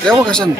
Lewat kasan.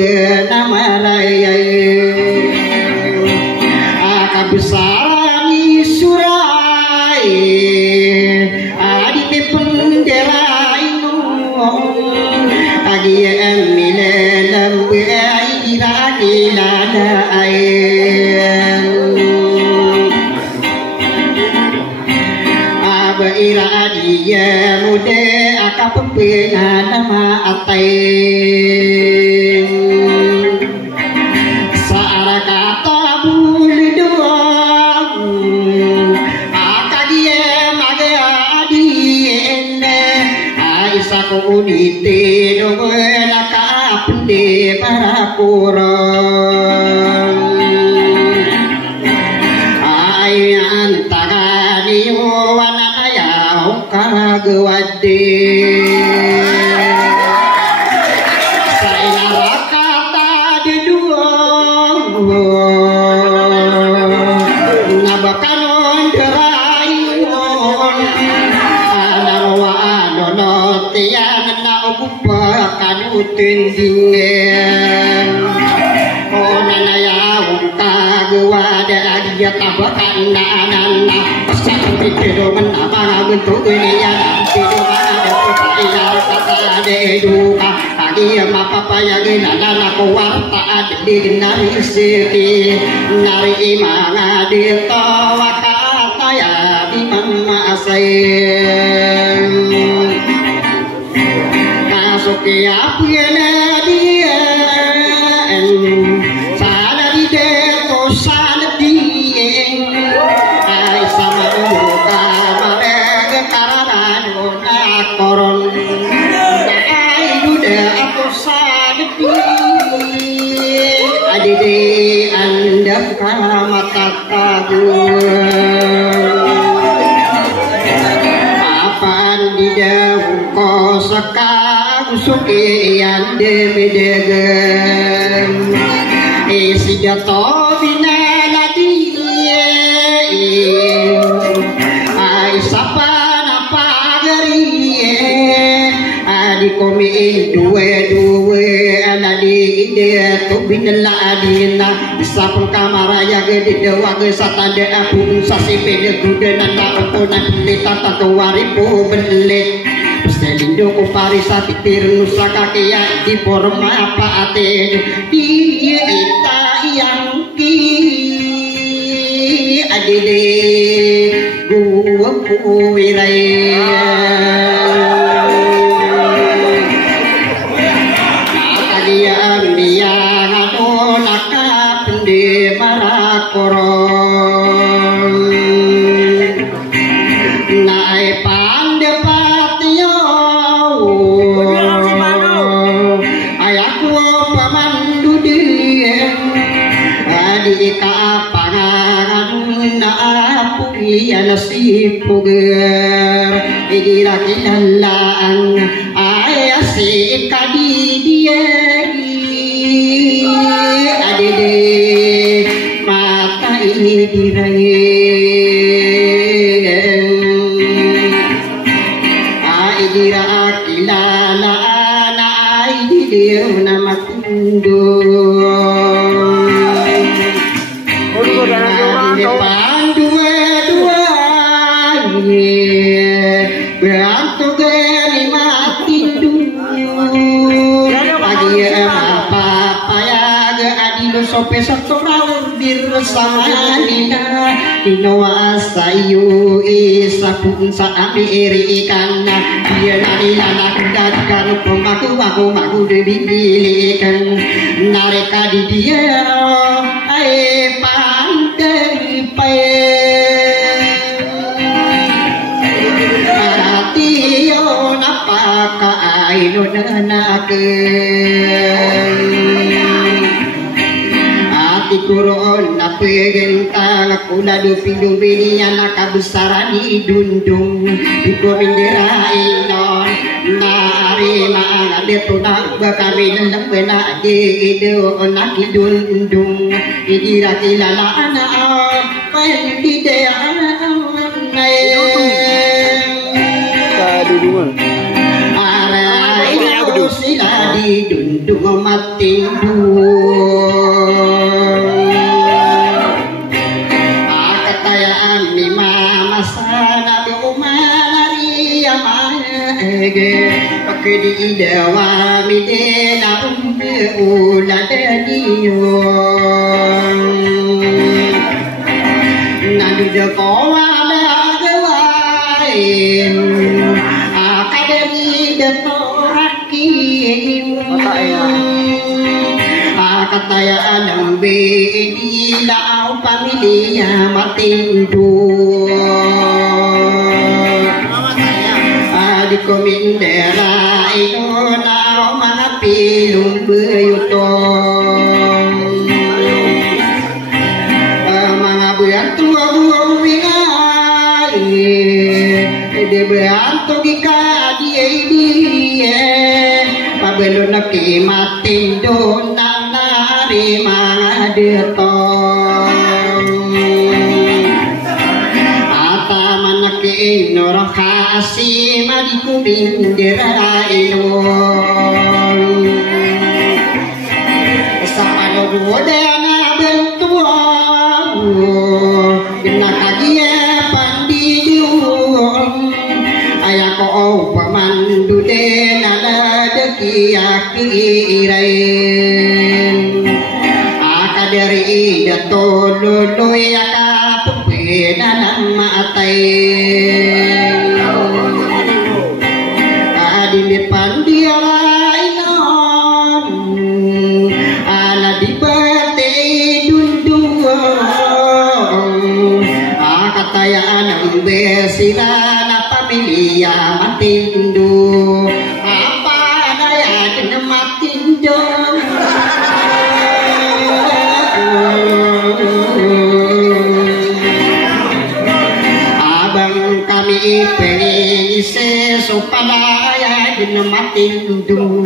nama raya akabesaran surai adi pendera inu agi emile lembe irani nada aba irani mude akapena nama atai unite doela kapde para kurang ayan tagani wana ya kagwade saya rakata di dua ngabakanon derayon anawa anono tiang na upa kanu tindingen ona ya uka gwada dia tabakan na anana pasang pikiro menapa bentuk ini ya tidak ada upaya kata deduka pagi apa paya gina nana kuwarta di nari siri nari imanga di tawa kata ya di mama sayang Sukiya piyana dia sana di deko sana di ay sama muka mereka karanan nak koron ay duda aku sana di adide anda kamata apaan di daun kosaka sukian demedegen isi jatuh binaladi ai sapa napa gari adi komi dua anadi ide tu binaladi bisa pun kamar ya gede dewa ge satade aku sasi pede gude nata opona kita tatuari pu belet Selindo ko parisa titir nusa kakiya di forma apa ate dia ita yang ki adide gua kuwirai kakiya dia ngano nakap di marakoron nae pande ya nasib puger igira kilalang ay si kadi dia adede mata ini dirayen ay gira kilalaan ay dia nama tunduk berantu geni mati dunia pagi apa paya ge adilo sope satorau bersama nina dinoa sayu isapun saami iri ikanna dia nari lanak dan karo pemaku dibilikan nareka di dia ae pandai pae aino nanaken ati kuron na pegentang aku na dupi-dupi niya nakabesaran idundung di komindera inon naari maang adeto na kami nang pena di ido nakidundung idira kilala na pendide anay kadudungan sila di dung matindu akatayaan ni mama sana umanari amage pakedi dewa midena uladaniyo nandu dekowa dagawain akademi detorakin akatayaan ang bedilaw pamilya matindu di komindera ito na mga pilong buyutong mga buyantuang winay di buyanto gika di pabelo na kimatindu na nari mga detong ataman na kinurang kasi madikubindera ilong sa panododa na bentuang pinakagiyapan didiong ayako o pamandude na ladagiyakirain akadari datoluloy akapupina ng maatay adilipan diarainan ala di bate dundung akatayaan ang besila na pamilya matindu apa daya na matindu abang kami penise supaya matindu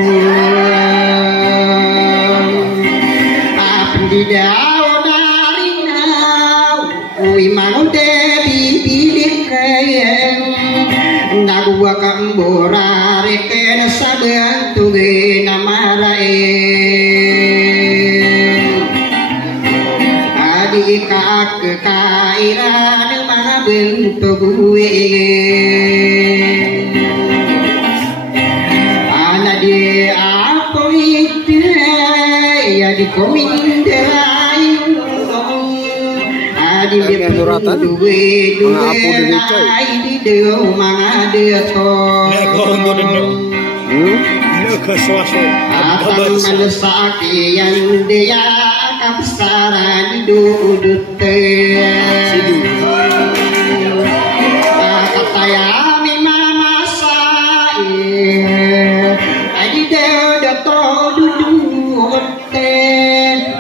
di daw dari now uwi mangude bibilik kayang nagwa kang borare kena sabihan tuge na marain adi ka kekairan mga bentuk gue ana di apa itu ya di kominderain adi di duwe nai di deu mga deto atang malusaki yang dia kapsara di dudute kataya mi mama sai adi deu deto dudute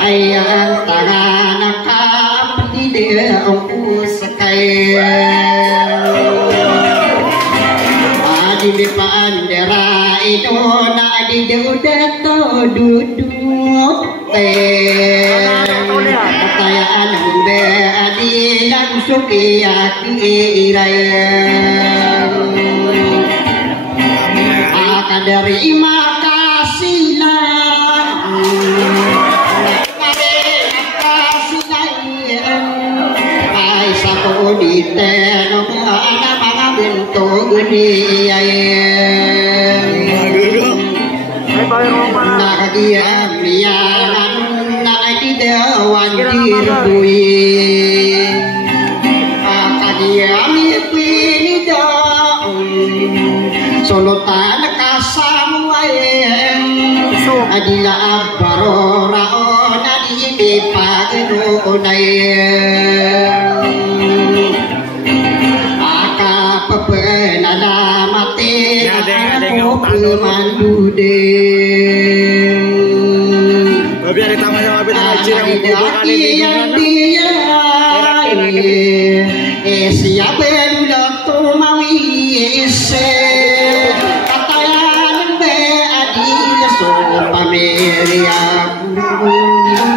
ayang tangan akap di deu usakai adi mi pandera itu na adi deu deto dudute katayaan ang be adi lang sukiyaki irayang akadari makasih lang ay sa ko dite no ana mga bento guni ayang nakagiyam niyan na itidawan dirbuin akagiyam ipinidaon solotan kasamuayen adila abarora adi paginonayen akapapenada mati aku pemanduden biar ditanya apa aja yang siapa tu mawi ese katayan be adil so pameria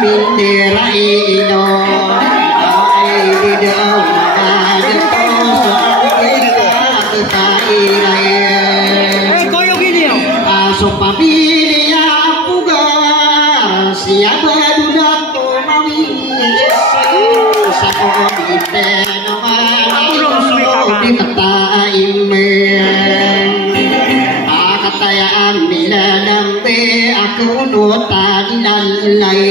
bintera ino ai bidau ada so kai koyo gini yo so pameria puga badudak mawi sako dite nama di kata imen akatayaan bila dambe aku nota dilalai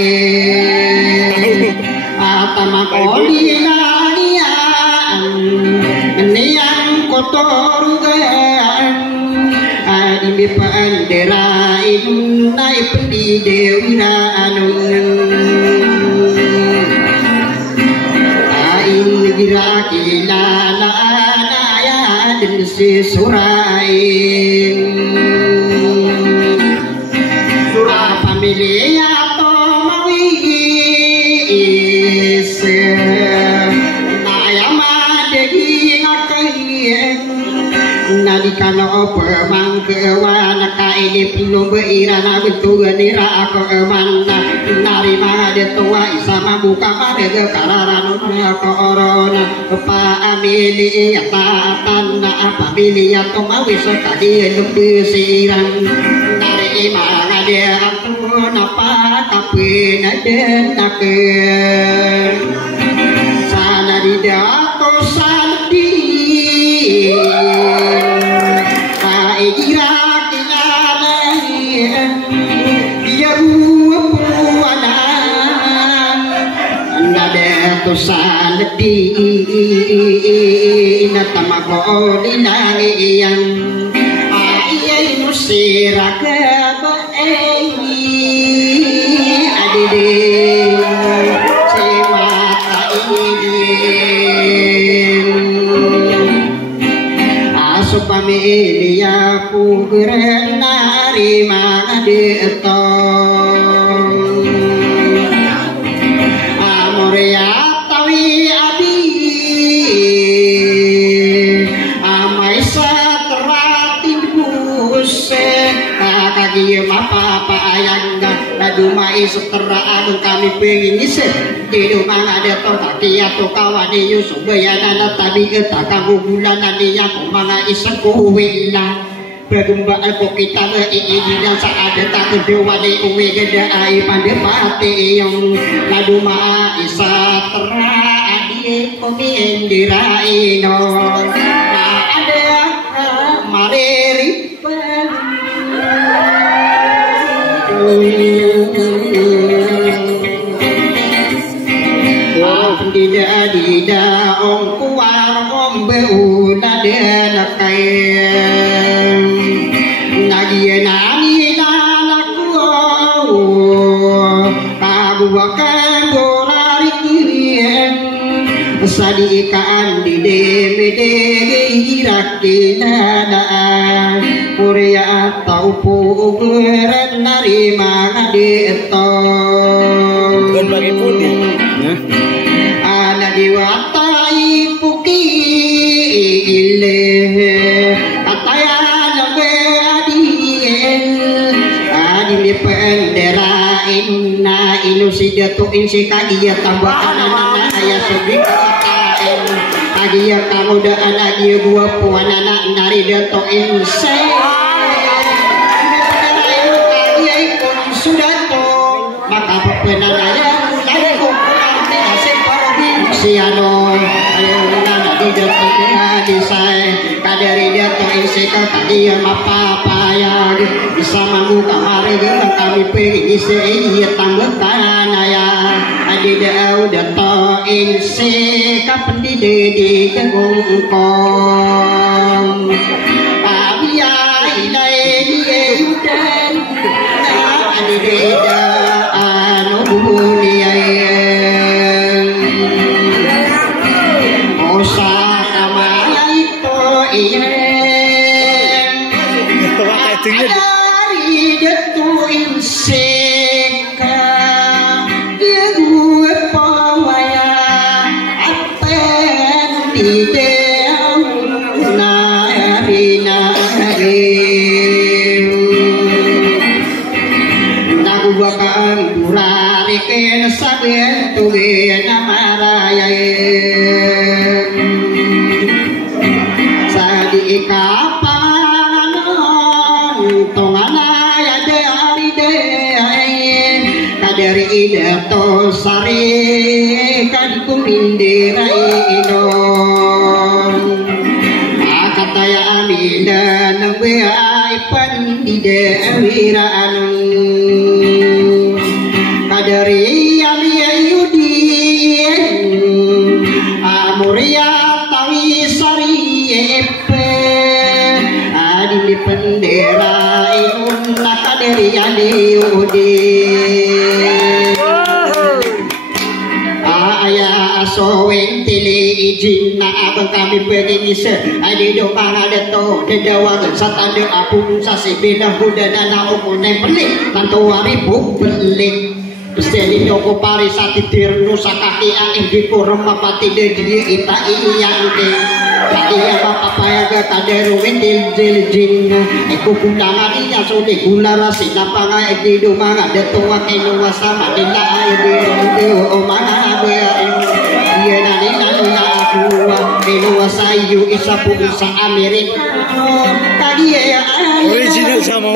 atamakoli nanian niang kotor gan adi pandera inai pendi dewira ain gira kilala anaya dan si surain surah pamilya to mawis naya madegi ngakayen nalikana pemangkewan kaini pinu beirana betul nira aku emana nari made tua sama buka made kararan ko orona pa amili yatan apa mili yato mawis kadi lebih siran nari made aku napa kapin adenake sana di dato saldi saldi natamako dinangiyang ayay nusiraga baeyi adide si mata idin aso pamilya pugren nari magadetong amorea dumai setera anu kami pengen isi di rumah ada to taki atau kawan Yusuf bayana tadi kita kamu bulan nanti yang mana isa kuwila bergumba aku kita ini yang saat tak kedua di uwe gede ai pada pati yang lalu ma isa tera adi komi endirai no ada mareri tidak ada om kuar om beuna dena kain nagie nani nalaku kagu akan gorari kien sadikaan di demede hirakina daan Korea atau pugeran nari magadetong dan bagi putih diwatai puki ile kataya nabe adien adi pendera inna ilusidatu insika dia tambahkan anak ayah subika kain adia kamu da anak dia gua puan anak nari dato inse adia ikut sudah to maka pepenan ayah siano anak tidak pernah disay kadari dia to inseka tadi apa ya bisa mampu kamari kami pengen isi iya tambahkan ayah adi dia udah to inseka pendide di kegungkong abia ilai dia udah adi dia anu dunia dari jatuh inseka dia gue pawaya apen di deau nari nagu bakal burari ken saben tuge namaraya sadi kapan tongana ya dari kadari idato sare kadiku minderai inon akataya amina nawe aipan ide wiraan kadari ami ayudien amuria tawi sari epe adi pendera inun nakadari ayudien aya asowen tili izin na abang kami pengingis adi do ada to dedawa satade apung sasibina huda dana umune pelik tantuari bu belik Seni nyoko pari sati dirnu sakaki angin dikurem mapati dia ita iyang de Iya bapak payaga kaderu wendil jil Iku kundangan iya sude gula rasi napanga edi dumanga detua kenu wasama dila edi omanga iya nani nani akuwa kenu wasayu isapu isa Amerika tadi ya original sama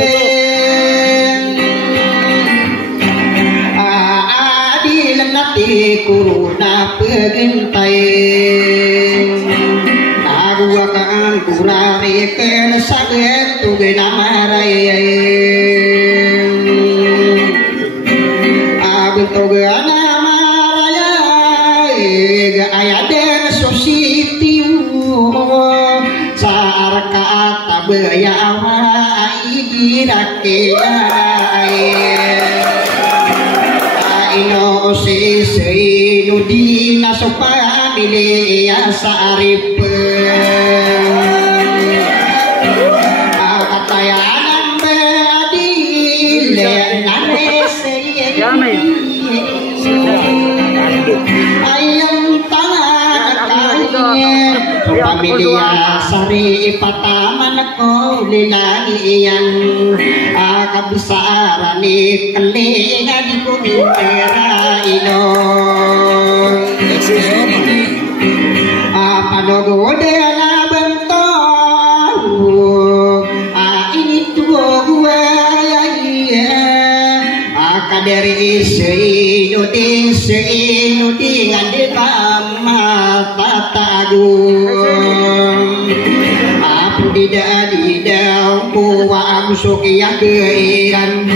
nati kuruna pegintai agua kan kurare ken saget tu genamarai abu tu genamarai ga ayade sositiu sarka tabayawa igirake ino si seinu dina sopa bile ya sarip katayanan beadile narese ayam tangan kain pamilya sari pataman ko lilangi yang kabesaran ni kelinga di bumi tera ino panogo dela bentok ini tuo gua kaderi seino di ngade kama tatagung tidak buwa aku sokia keiran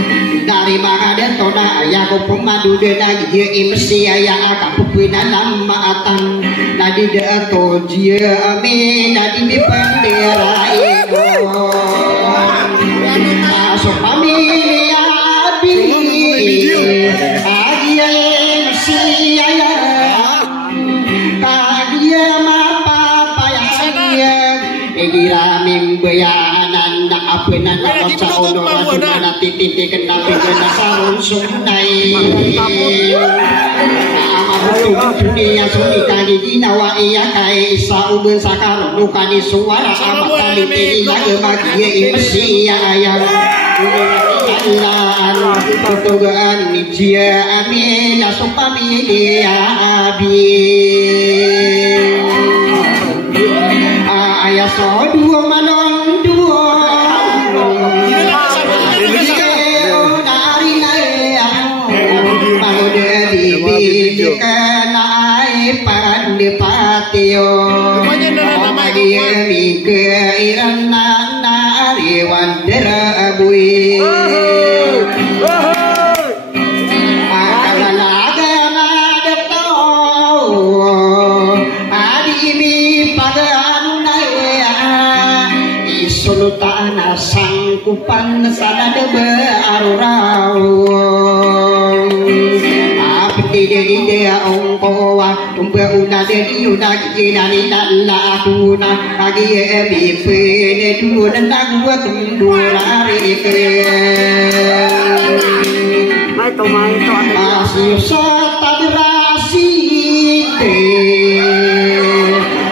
dari makadan toda ya ko pemadu dena dia imsi ya aka pupina nama atan nadi da to dia ame nadi mi pendera ino so pamilya abi agia imsi ya kagia mapa paya Iraming bayanan na apenan na sa onoran na tititi kena pigana sarun sunay ang dunia sunika di ginawa iya kay sa ubun sa karon nukani suwara amak kalitili na gemagia imsiya ayang Alaan tutugaan ni Jia amin asok pamilya abin ayah so dua malong dua dari naya malu dari biji kenai pandi patio dia mikir iran nari wandera abui Sultan sangkupan sana debe arurau api dia ongkoa tumpe una dedi una kina ni nalla tuna agi ebi pene tu nanda gua tundurari ke mai to asio sata berasi te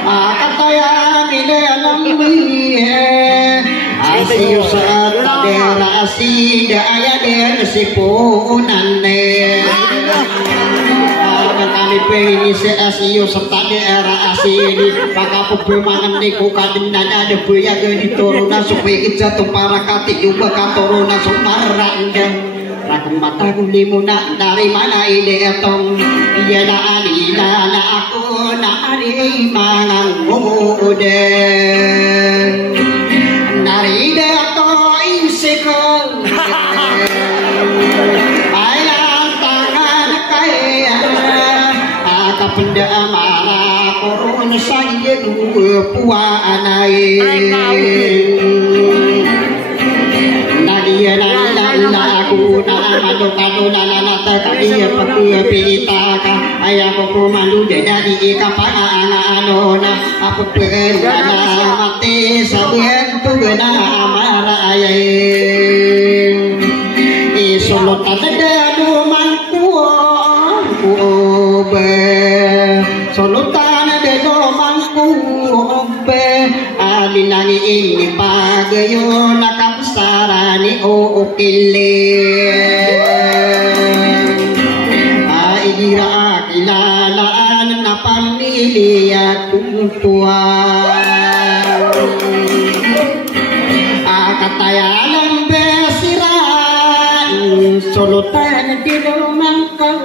akataya mine alambi Asiyo sa tadera asida ayade sipunan ne kami pengen si asiyo sa tadera asidi pakapupo mangan ni kukadinan ada buya gani toruna supaya kita tumparakati juga katoruna sumaranda rakum mata kulimuna dari mana ide tong dia na alila na aku na ari mangang mude dari ide to insekol ayang tangan kaya akapenda marah korun saya dua puanai nadia nana aku nana madu nana takdia pakai pita ayah aku mandu dari kapal anona apa pernah mati sabian tu gena marah ayah solo tada dumanku be solo tada dumanku be alinani ini pagayo nakapsarani o okile aigira kilalaan na pamilya tua akatayalan solutan di rumah kau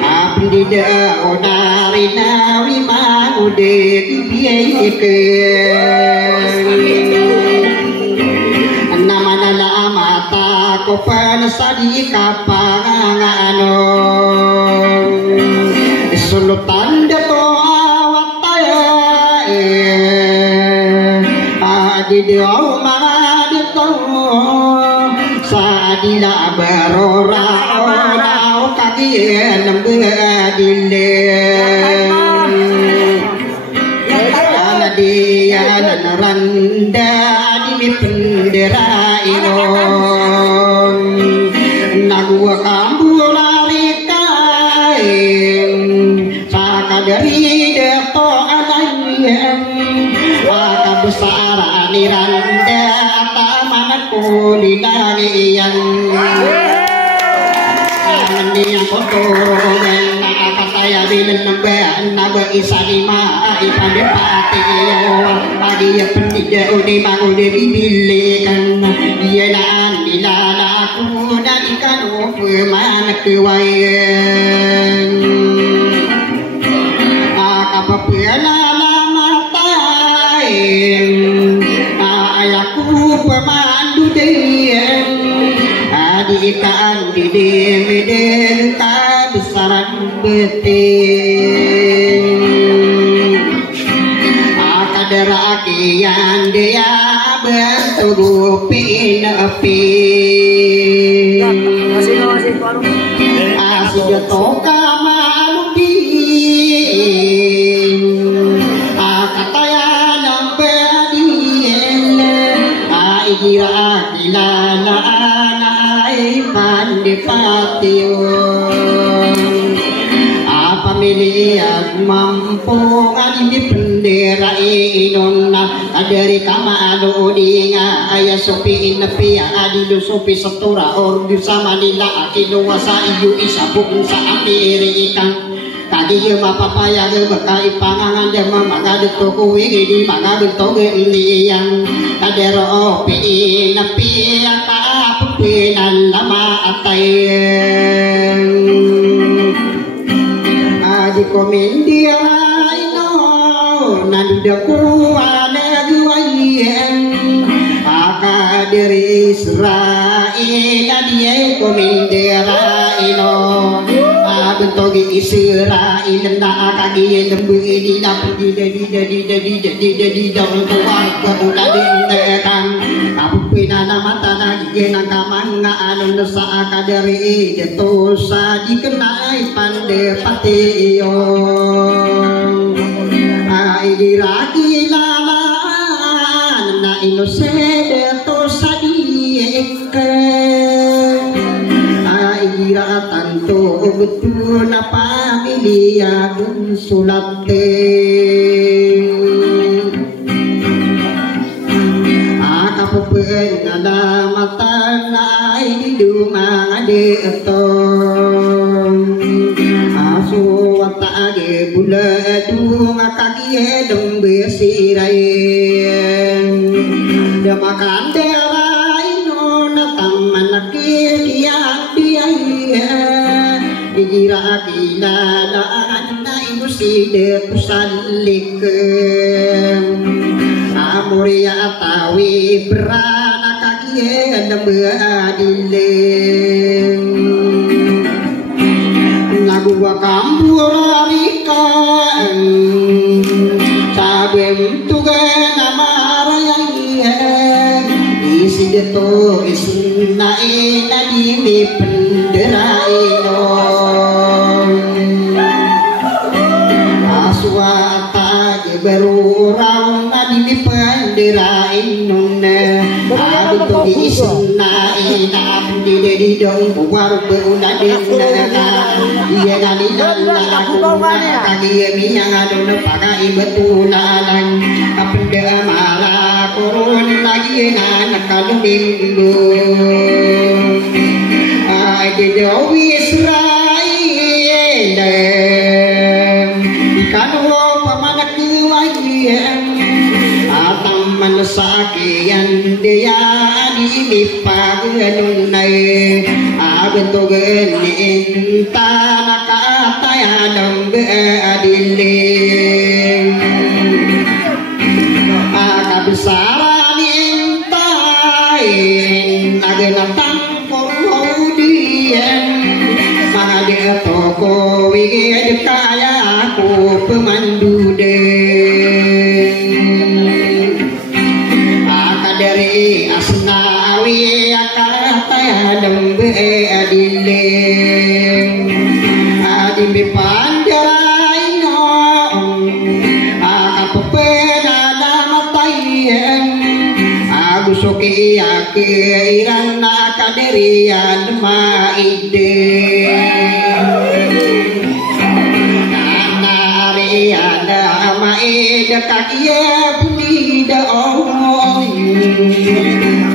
abdi dah onari nawi mau dek biaya ke nama nana mata kopan sadi kapangano solutan de to awataya adi dio sadila barora onau kagian nambadile ala dia naranda di pendera ino nagua kambu larikai sakadari depo alayem akabesar aniranda kulitani yang yang kotor saya bilang nambah isalima ipade pati pagi ya pendidik udah bangun dari bilikan dia nan dilala aku dari kanu pemana kewayan apa pelala matain ayahku pemandu diem adikan di demeden kabesaran beting akadera kian dia bertugupin api asih toka malubi akataya kira kilala ay pandipatyo apamili mampu di bendera inon na dari kamalo dinga aya sopi inapi adilu sopi satura or sama nila akiluwa sa iyo isabuk sa Amerika tadi ye mapapaya ge bekai pangangan je magadut to kuwi di magadut to ge indian kadero pi napi aka pupinan lama atayen adi komendia ino nandu kuane guayen aka dari Israel adi komendera ino bentogi Israel na kagi lembu di dapur di dalam keluarga udah dindekan aku pinana mata nagi nang kamanga anu sa akadari detosa dikenai pande patio ai diragi lalan na inose detosa dieken kira tanto betul na pamilya kung sulate akapupen na mata na ay dumangade ito aso watage buladu ngakagie dong besirayen damakan dera ino na dira kinanaan na inuside kusalik Amuria atawi berana kakian beadileng Nagua kampurarikan Sabem tuga namarayan Isi deto isnae nadimi penderaino Aswata berurang nadimi penderaino Aku tuh isnae nabdi dedi dong buar beunadin Iya kali aku kaki minyak adon pakai betulan Apenda malah korun lagi anak kalung dindu Ade Dewi Israel Ikan pamanak kewajian Atam manusakian dia di paganunay Abentogen inta nakatayadang beadiling Akabesaran intay Naganatang korodian Mga dito ko wigid kaya ako pemandu din Akadari asnawi akatayadang beadiling Adimbi pandaray noong Akapapena namatayan Agusuki akiran akadarian maidin Kanarian maida kakia punida ong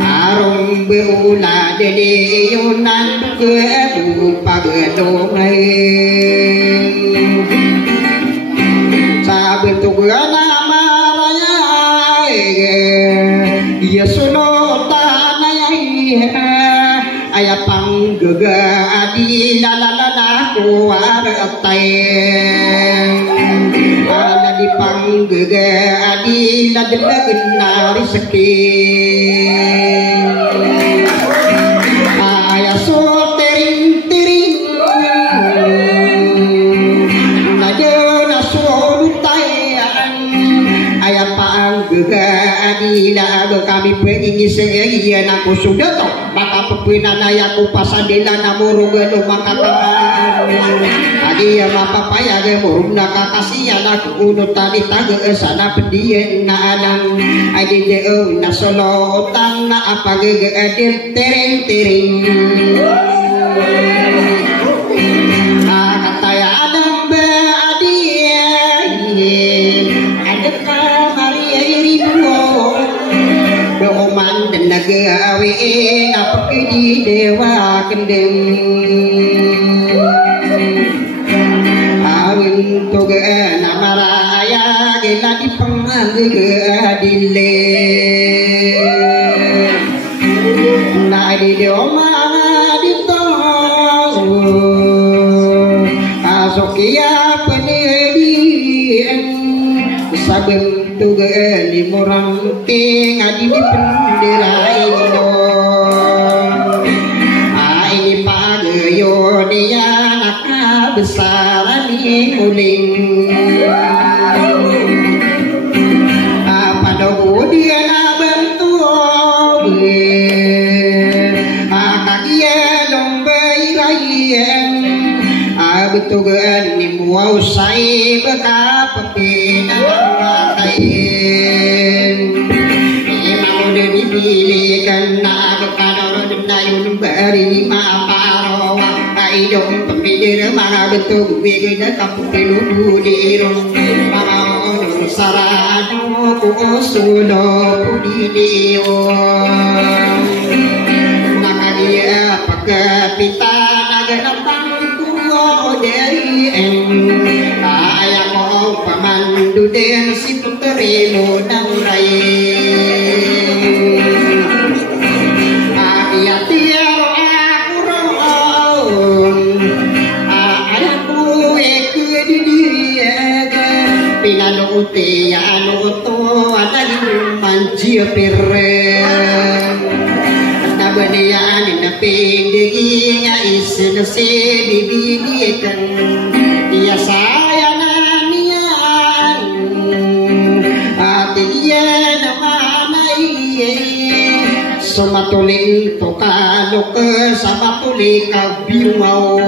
Arong beula dede yunan kebu pagadongay Sabentuk nama raya Iya suno tanay Aya panggega adi lalalana kuar atay Ada di panggega adi ladelagen nari sekin Aya so tering-tering Najona so lutayan Aya panggega adi lago kami pengingi seiyan aku sudah toh Maka pepinanay ako pasadila na murugano makatakan Adi ya mapapaya ge murug nakakasiyan ako uno tani taga sana pendiyan na anang Adi jeo na solotang na apagege adil tering-tering Nakataya adang be adi Adaka Maria iribuo Doman dan nagawi apakidi dewa kendeng Awin toga namaraya gila di pengaliga dile Na di deoma dito Asokia penedian Sabeng tuga limurang ting adi di penderaino Ini pagayo dia nakabesaran ni uling Padaw dia na bentuk Kakia lombay rayan Betugan ni muaw say bekapapinan matayin Imau na dipilikan na agakadoro na yung bari maparawa Aidong pamilir mga betug bigay na kapupinubudirong Mga onong sarado kusulo pudiliyon Nakadia pagkapitan naganapang dari Kaya ko pamandu din si Puterino ng rain Akiyatiro ako roon pirang na banian na pindigin nga isin si bibigikan iya saya na niyan at iya na manay sumatulin to kalok sa matuli kabimaw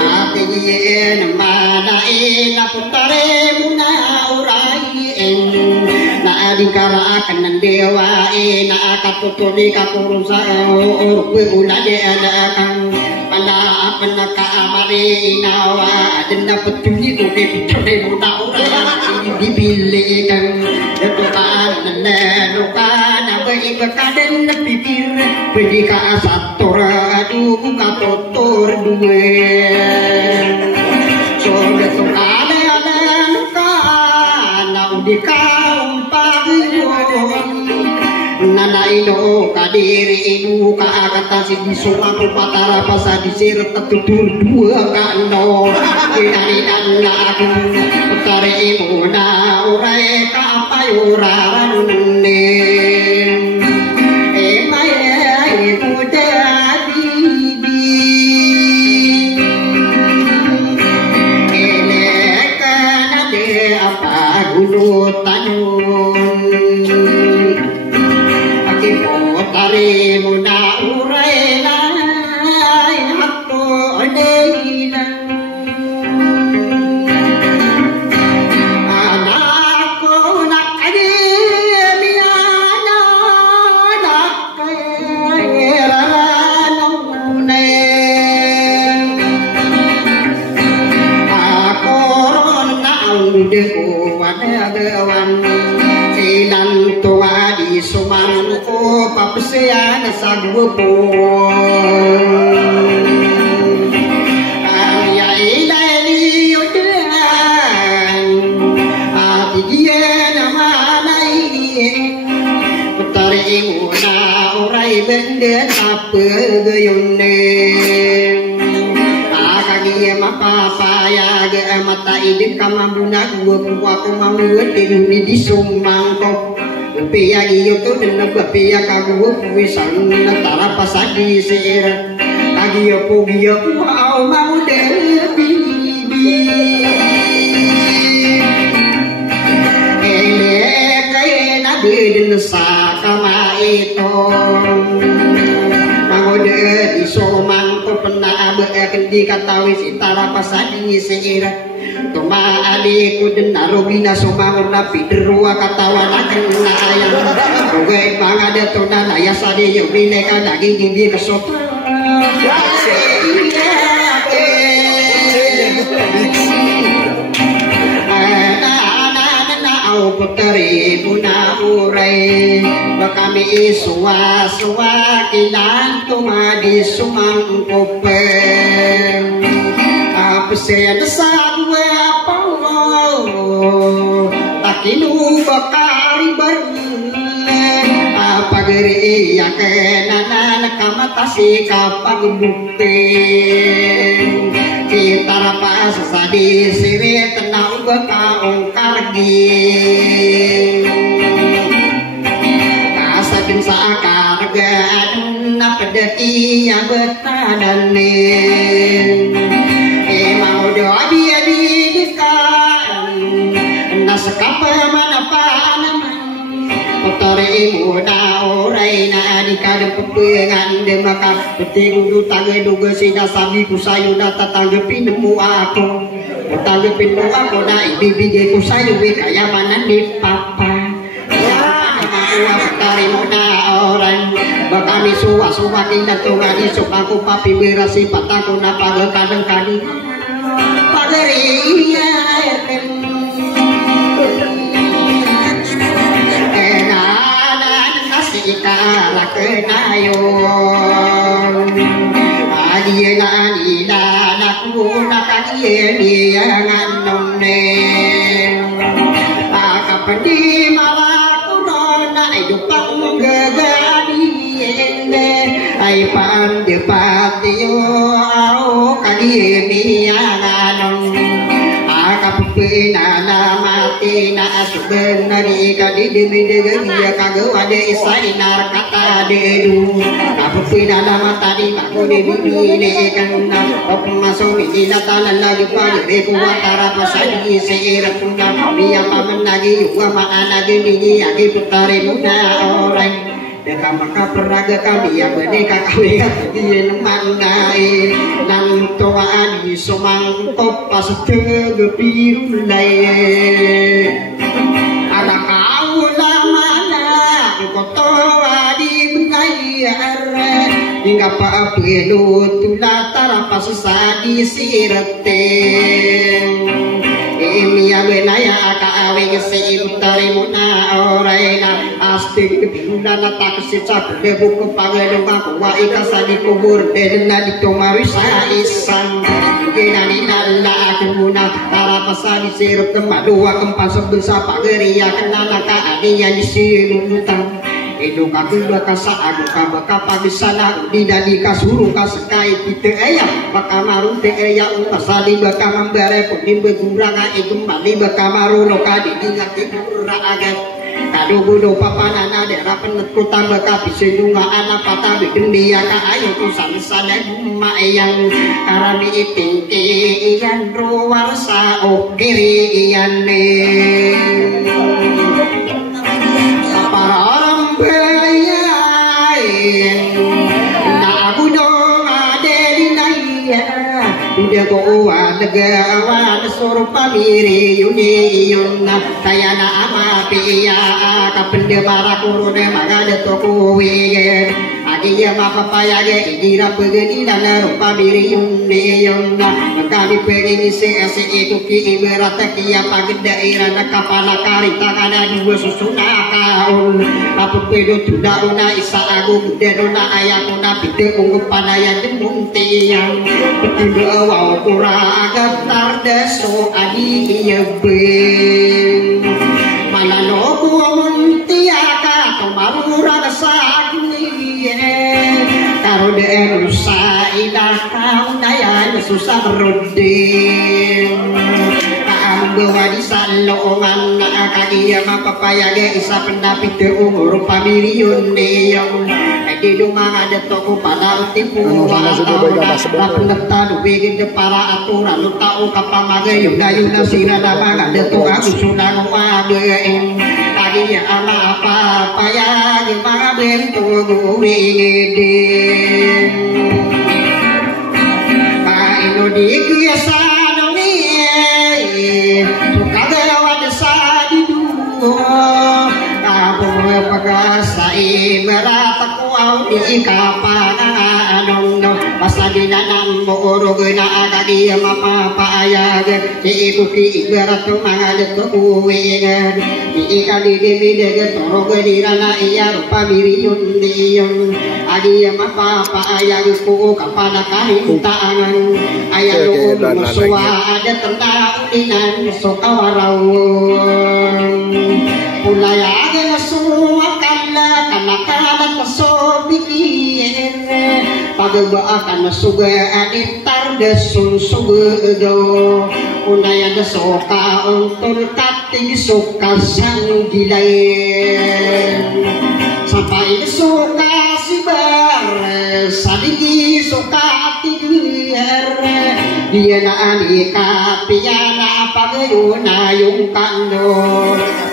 at iya na manay na putare mo na urayin na ading karaakan ng dewa na akatutuli ka puro sa orbe ulade ada kang panaapan na kaamari inawa adin na patuli ko kay putare mo na urayin bibili kang natutaan na lalo ka na iba ka din na pipir pwede ka asator aduh ka totor duwe so gatong ala-alan ka na udi ka nanaino kadiri inu ka akatasi disumaku patara pasa disirat tutur dua kano kinaninan na aku utare imu na urai ka apa yuraran ne emai imu jadi bi elekan ade apa gunutanun tari muna uray na hato adayna anak ko nakademiya na nakayararanunay ako ron na ang deko wanagawan sinantuwa di sumang ko papasaya sa grupo ang yailay niyo dyan at iyan naman ay pataring una oray bendet apagayon kagaya mapapayag mata idip ka mabunag wapwa ko mamuot tinuni di sumang ko Pia iyo to din nagpapia kaguwo puwisan na tara pasadi sir kagiyo po giyo wow mau bibi ele kay na din sa kama ito mangode isomang ko penabe kendi katawis itara pasadi sir tumaali ko din narugina sumangon na piderua katawan aking naayang kugay pangada to na nayasadi yung bineka naging hindi kasot naaw putari muna uray baka may isuwa-suwa kilang tumadi sumangkope apasaya na sa takinu bakari pageri yang kenanan kamatasi kapagbukti kita rapas sadi sire tenau bakaong kargi kasakin sa akargaan na pedeki yang betadanin mau doa dia sekapa mana panaman putari muda oray na adikada pepengan de maka peting du tangan duga sina sabi ku sayo na tatanggapin mo ako tatanggapin mo ako na ibibigay ko sayo kaya manan ni papa putari muda oray baka mi suwa-suwa kinatugan isok ako papibirasi patako na pagkadang kani pagariya ikala kenayon adi na nila naku nakaye niya nganone akapadi malaku na idupang gagani ay pandepatiyo au kadi niya nganon akapina na mati na asubenari kadi demedegania kagawade isainar kata dedu kapupina nama tadi makode bibine kanna opmaso minina tanan lagi pagi kuwatara pasadi seiratuna biya paman lagi yuwa maana gini agi putare muna orang deka maka peraga kami yang beneka kami dia nemandai nang toa adi somangkop pas tegepiru lai ada kau lamana kotoa di benayar hingga pa pelu tulatara pas sadi sirete Emiya benaya aka awing si ibutari muna oraina astik kebinda nata kesicak debu kepagadu makwa ikasani kubur dedena ditomawisa isan Genani nalla aku muna para pasani sirup kemadua kempasok dosa pageria kenana ka adinya disilunutang Edo kakula kasa agu kabaka pagisana didadi kasuru kasekai kita eya baka marun te eya unasali baka mambare pun beguranga ikum mali baka maru loka didinga kibura agat kado gudo papanana dera penetku tambah kabise dunga anak pata bikin dia ka ayo tu sana ma eyang karani itingki iyan ruwarsa okiri iyan ne para orang Udah kowa negawa suruh pamiri yuni yunna kayana ama piya kapende barakuru de magade tokuwi agiya mapapaya ge idira pegeni dana rupa miri yuni yunna kami pegini se itu ki iberata kiya pagenda irana kapala karita kada dua susuna kaul apa pedo tuda una isa agung denona ayakuna pite ungu panaya jemunti yang petiba Wow kuraga tardeso adi yebeng Malano kuamuntiaka tomarura sakni Karo de rusa ida kaunaya susah rodin Kaambawa di salongan kagiya mapapaya ge isa pendapit umur pamilyon deyong di rumah ada toko pada tipu pendaftar bikin para aturan lu tahu kapan maga yuna sira nama ada toko aku sudah ngadain tadinya apa ya gimana bentuk gue ngedin ino di kiasa doni suka gawat sadi dua pagasai berataku au di kapananong no pasagi na nambo orog na agadi mapapa ayag ibu ki beratu mangadet kuwingan ikali dimide torog dirana iya pamiriun diyon agi mapapa ayag ku kapana kahintaan ayag musuwa ada tentang dinan sokawarawon Pulayaga na sumakala kanakalat na sobikin Pagbaakan na suga aditar de sunsugo Unaya na soka untol kating suka sang gilayin Sampai na suka si bar sadigi suka tigir Dia na anika piyana pagayuna yung kando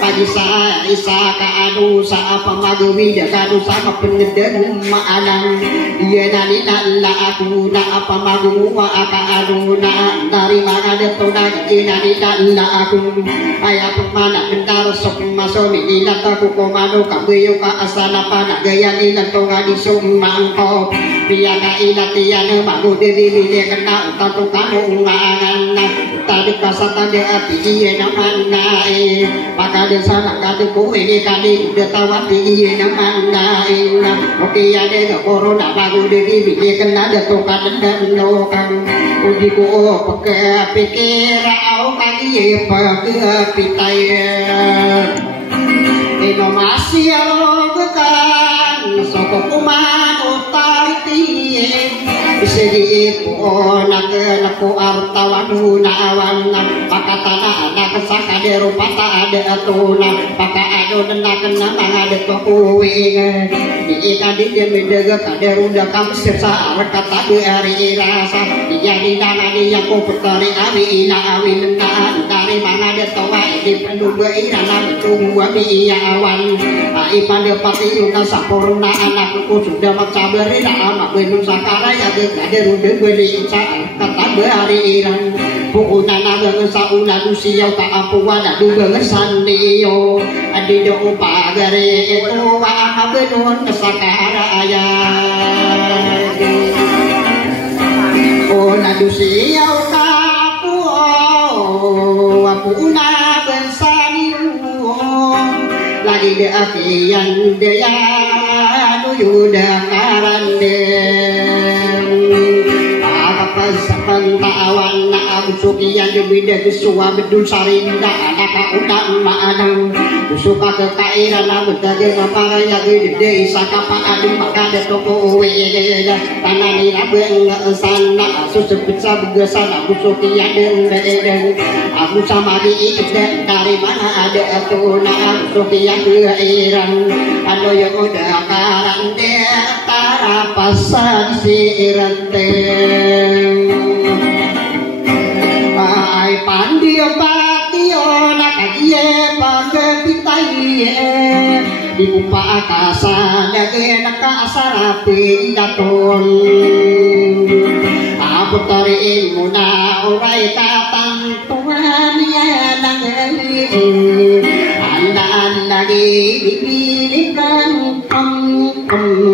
Pagi sa isa ka anu sa pamagawid kanu sa kapeneden maalang Dia na ninala ako na pamagawa ka anu na dari mga deto na ninala ako Ay pagmana bentar sok masoni ilat ako kumano kabayo ka asana pa nagaya ilat to nga di sumangko Biya ka ilat yan bago dibili kena utato kanu ungangan Tadi kasatan de ati iye naman nae Pagka din sana kati ko ini kali detawati iye naman nae Oke ya de corona bago dibili kena deto kaden lokang Uji ko pake pikira au kagi pake pitaya Ino masih alo gekan soko kuman utariti sedi ko naku artawaduna awana pakatana ada kesaka de rupata ada atuna paka ado dena kena ada kuwi di kadi dia medega kade ruda kam sirsa kata de hari rasa jadi dana dia ko petari ari ina awin dari mana de tawa di penduga ina tunggu abi awan ai pada pati yuta sampurna anakku sudah macabere dak amak benung sakara ya de rude beli kata hari irang pokoknya naga sauna dusia tak apa wadah duga sandio adi do pagare itu wa benung sakara ayah oh na dusia tak apa na bersani lagi de apian de ya yuda karande Pantawan na absukiyan jubida kesuwa bedul sarinda adaka utang maadang suka kekairan na bedage saparaya gede sakapa adu maka de toko uwe tanani abeng sana susebut sabgesa absukiyan den aku sama di ikde dari mana ada atuna absukiyan keiran ado yang udah karande tarapasan sirante ai pandio patio nakagie pagetitai di upa akasa dage nakasarapi daton aputari muna orai tatang tuan ya nangeli andan lagi dipilihkan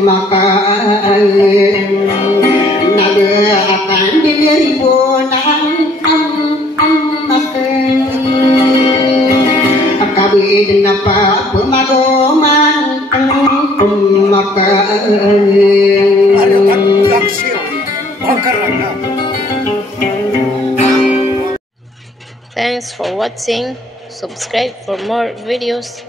maka naga akan diribunan kabin apa pemagoman makan Thanks for watching. Subscribe for more videos.